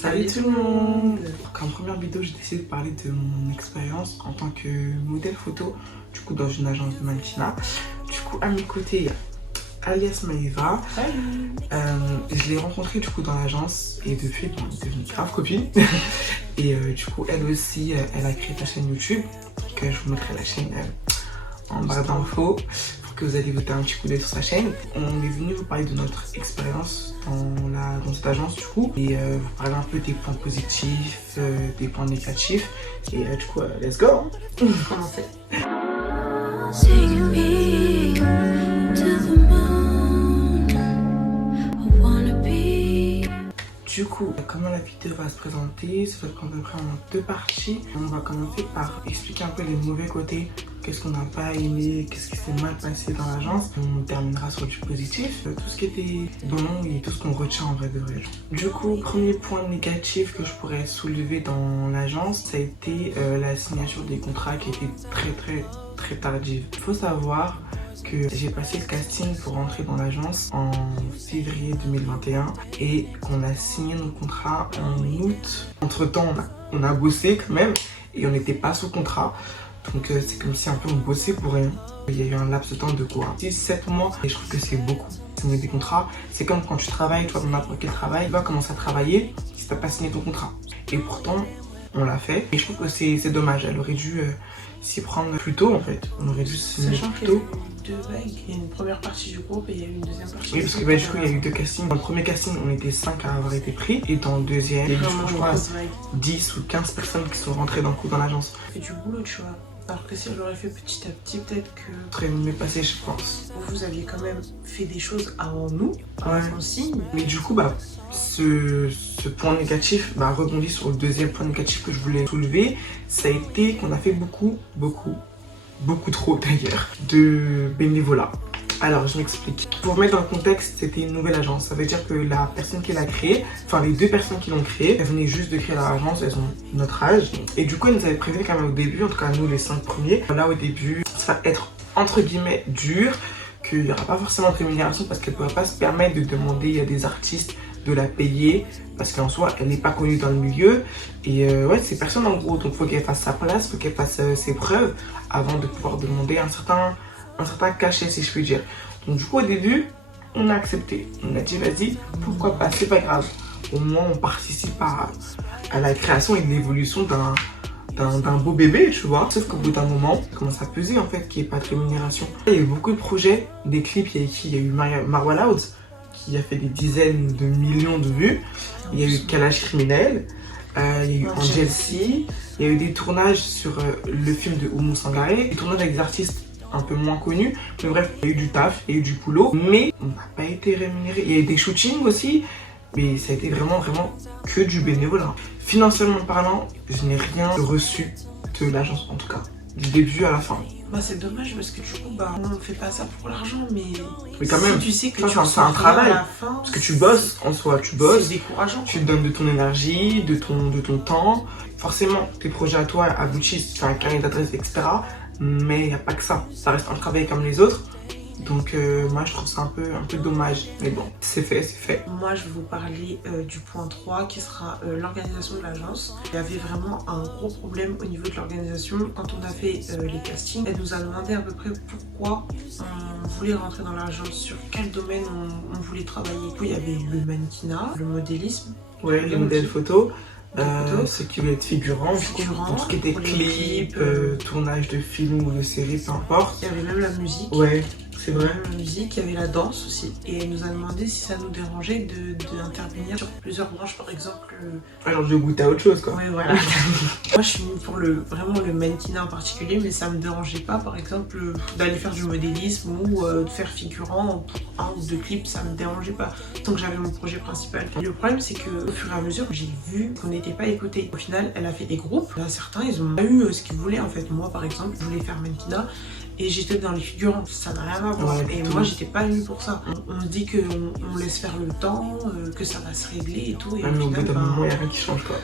Salut tout le monde. En première vidéo, j'ai décidé de parler de mon expérience en tant que modèle photo, du coup dans une agence de mannequinat. Du coup à mes côtés, il y a alias Maëva. Salut. Je l'ai rencontrée du coup dans l'agence et depuis on est devenue grave copine. Et du coup elle aussi, elle a créé sa chaîne YouTube. Donc je vous mettrai la chaîne en barre d'infos pour que vous allez jeter un petit coup d'œil sur sa chaîne. On est venu vous parler de notre expérience dans cette agence du coup et vous parler un peu des points positifs, des points négatifs et du coup let's go hein. Commencez. Du coup, comment la vidéo va se présenter, ça va être à peu près en deux parties. On va commencer par expliquer un peu les mauvais côtés, qu'est-ce qu'on n'a pas aimé, qu'est-ce qui s'est mal passé dans l'agence. On terminera sur du positif, tout ce qui était bon et tout ce qu'on retient en vrai de vrai. Du coup, premier point négatif que je pourrais soulever dans l'agence, ça a été la signature des contrats qui était très tardive. Il faut savoir que j'ai passé le casting pour rentrer dans l'agence en février 2021 et qu'on a signé nos contrats en août. Entre temps, on a bossé quand même et on n'était pas sous contrat. Donc c'est comme si un peu on bossait pour rien. Il y a eu un laps de temps de quoi 6-7 mois et je trouve que c'est beaucoup. Signer des contrats, c'est comme quand tu travailles, toi dans n'importe quel travail, tu vas commencer à travailler si tu n'as pas signé ton contrat. Et pourtant, on l'a fait. Et je trouve que c'est dommage, elle aurait dû s'y prendre plus tôt en fait. On aurait dû signer plus tôt. Deux vagues, il y a une première partie du groupe et il y a eu une deuxième partie. Oui, parce que du coup, il y a eu deux castings. Dans le premier casting, on était 5 à avoir été pris. Et dans le deuxième, il y a eu, je crois, 10 ou 15 personnes qui sont rentrées d'un coup dans l'agence. Fait du boulot, tu vois. Alors que si je l'aurais fait petit à petit, peut-être que... Très mieux passé, je pense. Vous aviez quand même fait des choses avant nous, avant qu'on signe. Mais du coup, ce point négatif rebondit sur le deuxième point négatif que je voulais soulever. Ça a été qu'on a fait beaucoup trop d'ailleurs, de bénévolat. Alors, je m'explique. Pour remettre dans le contexte, c'était une nouvelle agence. Ça veut dire que la personne qui l'a créée, enfin les deux personnes qui l'ont créée, elles venaient juste de créer leur agence, elles ont notre âge. Et du coup, elles nous avaient prévenu quand même au début, en tout cas nous les 5 premiers, là au début, ça va être entre guillemets dur, qu'il n'y aura pas forcément de rémunération parce qu'elle ne pourra pas se permettre de demander à des artistes de la payer parce qu'en soi elle n'est pas connue dans le milieu et ouais c'est personne en gros, donc il faut qu'elle fasse sa place, faut qu'elle fasse ses preuves avant de pouvoir demander un certain cachet si je puis dire. Donc du coup au début on a accepté, on a dit vas-y pourquoi pas, c'est pas grave, au moins on participe à la création et l'évolution d'un beau bébé, tu vois. Sauf qu'au bout d'un moment, ça commence à peser en fait qu'il n'y ait pas de rémunération. Il y a eu beaucoup de projets, des clips, il y a eu Marwa Loud qui a fait des dizaines de millions de vues. Il y a eu Kalash Criminel, il y a eu Angel C, il y a eu des tournages sur le film de Oumou Sangaré, des tournages avec des artistes un peu moins connus. Mais bref, il y a eu du taf, il y a eu du boulot, mais on n'a pas été rémunéré. Il y a eu des shootings aussi, mais ça a été vraiment que du bénévolat. Financièrement parlant, je n'ai rien reçu de l'agence en tout cas, du début à la fin. C'est dommage parce que du coup, on ne fait pas ça pour l'argent, mais quand même, si tu sais que c'est un travail. À la fin, parce que tu bosses en soi, tu bosses, c'est décourageant. Tu donnes de ton énergie, de ton temps. Forcément, tes projets à toi aboutissent, tu as un carnet d'adresse, etc. Mais il n'y a pas que ça. Ça reste un travail comme les autres. Donc moi je trouve ça un peu dommage, mais bon, c'est fait, c'est fait. Moi je vais vous parler du point 3 qui sera l'organisation de l'agence. Il y avait vraiment un gros problème au niveau de l'organisation. Quand on a fait les castings, elle nous a demandé à peu près pourquoi on voulait rentrer dans l'agence, sur quel domaine on voulait travailler. Du coup il y avait le mannequinat, le modélisme. Ouais, les modèles photo. Ce qui voulait être figurant, tout ce qui était clip, tournage de films ou de séries, peu importe. Il y avait même la musique. Ouais, c'est vrai. La musique, il y avait la danse aussi. Et elle nous a demandé si ça nous dérangeait d'intervenir sur plusieurs branches, par exemple. Alors de goûter à autre chose quoi. Ouais, voilà. Moi je suis pour vraiment le mannequinat en particulier, mais ça me dérangeait pas, par exemple, d'aller faire du modélisme ou de faire figurant pour un ou deux clips, ça me dérangeait pas. Tant que j'avais mon projet principal. Le problème c'est qu'au fur et à mesure, j'ai vu qu'on n'était pas écouté. Au final, elle a fait des groupes. Là, certains, ils ont pas eu ce qu'ils voulaient en fait. Moi, par exemple, je voulais faire mannequinat. Et j'étais dans les figurants, ça n'a rien à voir. Ouais, et moi, j'étais pas venue pour ça. On se dit qu'on laisse faire le temps, que ça va se régler et tout. Et au bout d'un moment, il n'y a rien qui change quoi.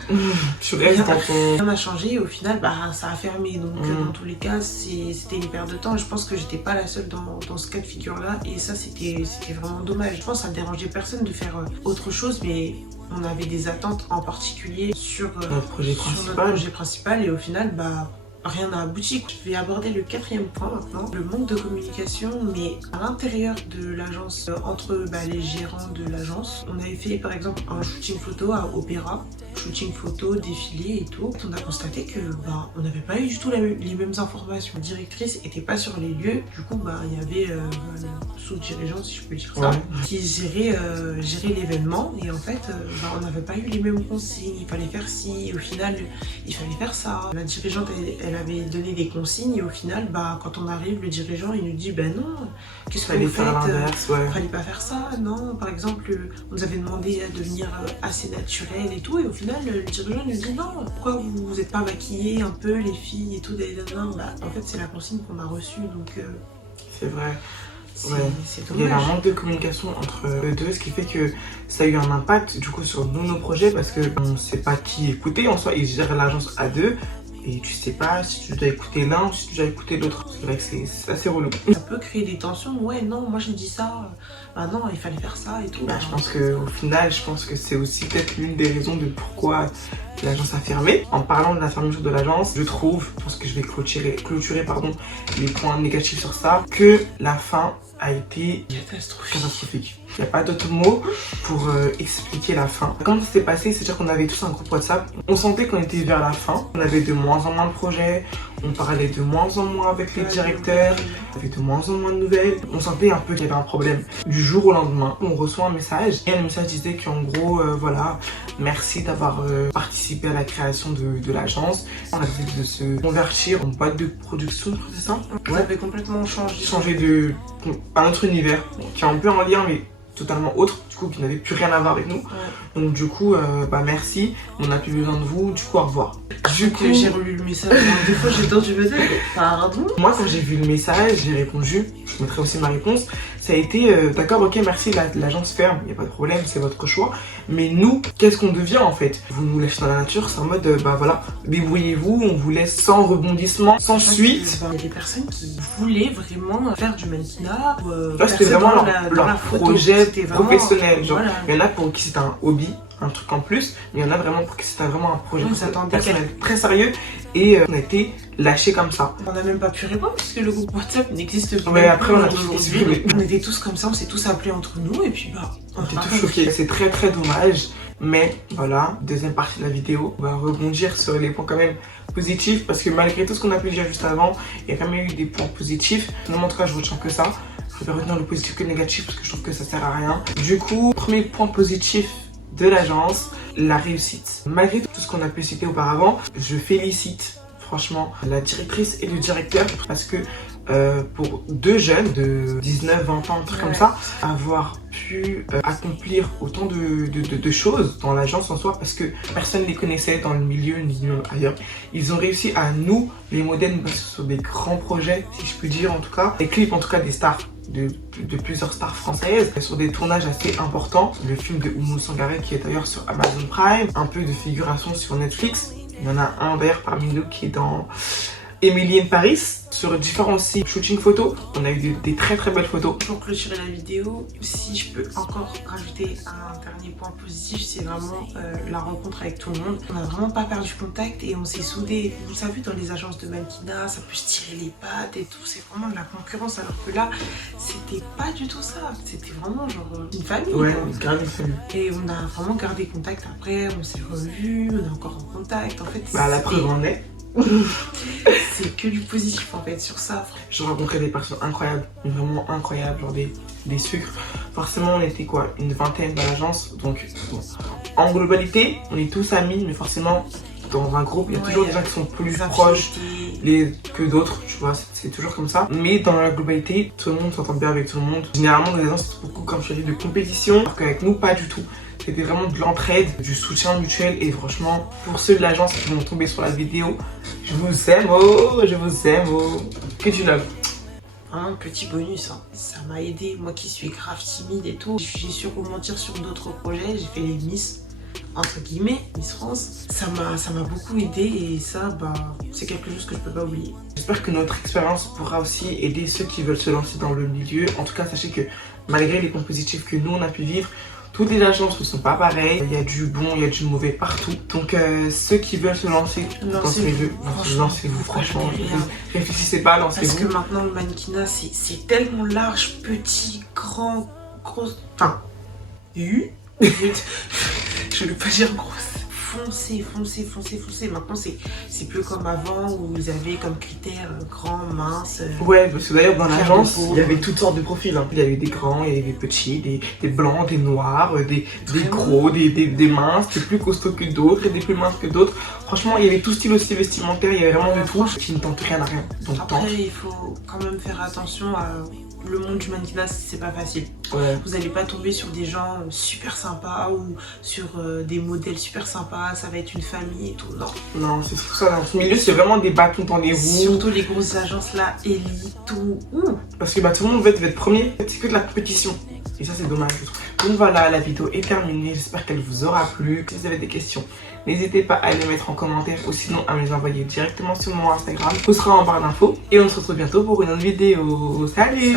Tu restes dans ton... Rien n'a changé et au final, ça a fermé. Donc, dans tous les cas, c'était une perte de temps. Je pense que j'étais pas la seule dans ce cas de figure-là. Et ça, c'était vraiment dommage. Je pense que ça ne dérangeait personne de faire autre chose, mais on avait des attentes en particulier sur Notre projet notre projet principal et au final, bah, rien n'a abouti. Je vais aborder le 4e point maintenant, le manque de communication, mais à l'intérieur de l'agence, entre les gérants de l'agence. On avait fait par exemple un shooting photo à Opéra, shooting photo, défilé et tout. On a constaté que on n'avait pas eu du tout les mêmes informations. La directrice était pas sur les lieux, du coup il y avait le sous-dirigeant, si je peux dire ça, qui gérait l'événement et en fait on n'avait pas eu les mêmes consignes. Il fallait faire ci, au final il fallait faire ça. La dirigeante elle avait donné des consignes et au final quand on arrive, le dirigeant il nous dit non, qu'est-ce que vous faites, fallait pas faire ça, non. Par exemple, on nous avait demandé de venir assez naturel et tout et au final le dirigeant nous dit non, pourquoi vous n'êtes pas maquillés un peu les filles et tout. En fait c'est la consigne qu'on a reçue, donc c'est vrai. C'est il y a un manque de communication entre les deux, ce qui fait que ça a eu un impact du coup sur nos projets parce que on ne sait pas qui écouter. En soi, ils gèrent l'agence à deux et tu sais pas si tu dois écouter l'un ou si tu dois écouter l'autre. C'est vrai que c'est assez relou. Ça peut créer des tensions. Ouais, non, moi j'ai dit ça. Non, il fallait faire ça et tout. Je pense qu'au final, c'est aussi peut-être l'une des raisons de pourquoi l'agence a fermé. En parlant de la fermeture de l'agence, je pense que je vais clôturer les points négatifs sur ça, que la fin a été catastrophique. Il n'y a pas d'autre mot pour expliquer la fin. Comment ça s'est passé, c'est-à-dire qu'on avait tous un groupe WhatsApp. On sentait qu'on était vers la fin. On avait de moins en moins de projets. On parlait de moins en moins avec les directeurs. On avait de moins en moins de nouvelles. On sentait un peu qu'il y avait un problème. Du jour au lendemain, on reçoit un message. Et le message disait qu'en gros, merci d'avoir participé à la création de l'agence. On a décidé de se convertir en boîte de production, c'est ça? Ça avait complètement changé. Un autre univers qui est un peu en lien mais totalement autre, du coup qui n'avait plus rien à voir avec nous. Donc du coup merci, on n'a plus besoin de vous, du coup au revoir. Du coup j'ai relu le message, des fois j'ai entendu me dire pardon. Moi quand j'ai vu le message, j'ai répondu, je mettrai aussi ma réponse. Ça a été d'accord, ok, merci, l'agence ferme, il n'y a pas de problème, c'est votre choix. Mais nous, qu'est-ce qu'on devient en fait? Vous nous laissez dans la nature, c'est en mode débrouillez-vous, on vous laisse sans rebondissement, sans suite. Il y a des personnes qui voulaient vraiment faire du mannequinat. C'était vraiment leur projet professionnel. Genre, il y en a pour qui c'est un hobby, un truc en plus, mais il y en a vraiment pour qui c'était vraiment un projet personnel très sérieux et on a été lâchés comme ça. On n'a même pas pu répondre parce que le groupe WhatsApp n'existe plus. Ouais, après on a tous supprimé. On était tous comme ça, on s'est tous appelés entre nous et puis on était tous choqués. C'est très très dommage, mais voilà, deuxième partie de la vidéo, on va rebondir sur les points quand même positifs parce que malgré tout ce qu'on a pu dire juste avant, il y a quand même eu des points positifs. Non, en tout cas, je retiens que ça. Je préfère retenir le positif que le négatif parce que je trouve que ça sert à rien. Du coup, premier point positif de l'agence, la réussite. Malgré tout ce qu'on a pu citer auparavant, je félicite franchement la directrice et le directeur parce que pour deux jeunes de 19, 20 ans, un truc comme ça, avoir pu accomplir autant de choses dans l'agence en soi parce que personne ne les connaissait dans le milieu ni ailleurs. Ils ont réussi à nous, les modèles, sur des grands projets, si je puis dire en tout cas, des clips en tout cas des stars. De plusieurs stars françaises sur des tournages assez importants. Le film de Oumou Sangaré qui est d'ailleurs sur Amazon Prime, un peu de figuration sur Netflix. Il y en a un d'ailleurs parmi nous qui est dans Emily in Paris. Sur différents sites shooting photos, on a eu des très très belles photos. Pour clôturer la vidéo, si je peux encore rajouter un dernier point positif, c'est vraiment la rencontre avec tout le monde. On n'a vraiment pas perdu contact et on s'est soudés. Vous savez, dans les agences de mannequinat, ça peut se tirer les pattes et tout, c'est vraiment de la concurrence, alors que là, c'était pas du tout ça. C'était vraiment genre une famille. Ouais, une famille. Et on a vraiment gardé contact après, on s'est revus, on est encore en contact. En fait, la preuve en est. C'est que du positif en fait sur ça. J'ai rencontré des personnes incroyables, vraiment incroyables, genre des sucres. Forcément on était quoi, une vingtaine dans l'agence, donc bon. En globalité on est tous amis, mais forcément dans un groupe il y a toujours des gens qui sont plus proches que d'autres, tu vois, c'est toujours comme ça. Mais dans la globalité tout le monde s'entend bien avec tout le monde. Généralement dans les agences c'est beaucoup, comme je te dis, de compétition, alors qu'avec nous pas du tout. C'était vraiment de l'entraide, du soutien mutuel et franchement, pour ceux de l'agence qui vont tomber sur la vidéo, je vous aime, oh, je vous aime, oh. Que tu l'as. Un petit bonus, hein. Ça m'a aidé, moi qui suis grave timide et tout. J'ai su rebondir sur d'autres projets, j'ai fait les Miss, entre guillemets, Miss France. Ça m'a beaucoup aidé et ça, c'est quelque chose que je peux pas oublier. J'espère que notre expérience pourra aussi aider ceux qui veulent se lancer dans le milieu. En tout cas, sachez que malgré les points positifs que nous on a pu vivre, Toutes les agences ne sont pas pareilles. Il y a du bon, il y a du mauvais partout. Donc ceux qui veulent se lancer, lancez-vous. Franchement, réfléchissez pas, lancez-vous. Parce que maintenant le mannequinat c'est tellement large, petit, grand, gros. Enfin, je vais pas dire grosse. Foncez. Maintenant, c'est plus comme avant où vous avez comme critères grand, mince. Ouais, parce que d'ailleurs, dans l'agence, il y avait toutes sortes de profils. Hein. Il y avait des grands, il y avait des petits, des blancs, des noirs, des gros, des minces, des plus costauds que d'autres et des plus minces que d'autres. Franchement, il y avait tout style aussi vestimentaire, il y avait vraiment de tout qui ne tente rien à rien. Donc, après, il faut quand même faire attention à. Le monde du mannequinat, c'est pas facile. Ouais. Vous n'allez pas tomber sur des gens super sympas ou sur des modèles super sympas, ça va être une famille et tout. Non, c'est tout ça. Dans ce milieu, c'est vraiment des bâtons dans les roues. Surtout les grosses agences là, Elite, tout. Parce que tout le monde veut être premier, c'est que de la compétition. Et ça, c'est dommage, je trouve. Donc voilà, la vidéo est terminée. J'espère qu'elle vous aura plu. Si vous avez des questions, n'hésitez pas à les mettre en commentaire ou sinon à me les envoyer directement sur mon Instagram. Tout sera en barre d'infos. Et on se retrouve bientôt pour une autre vidéo. Salut!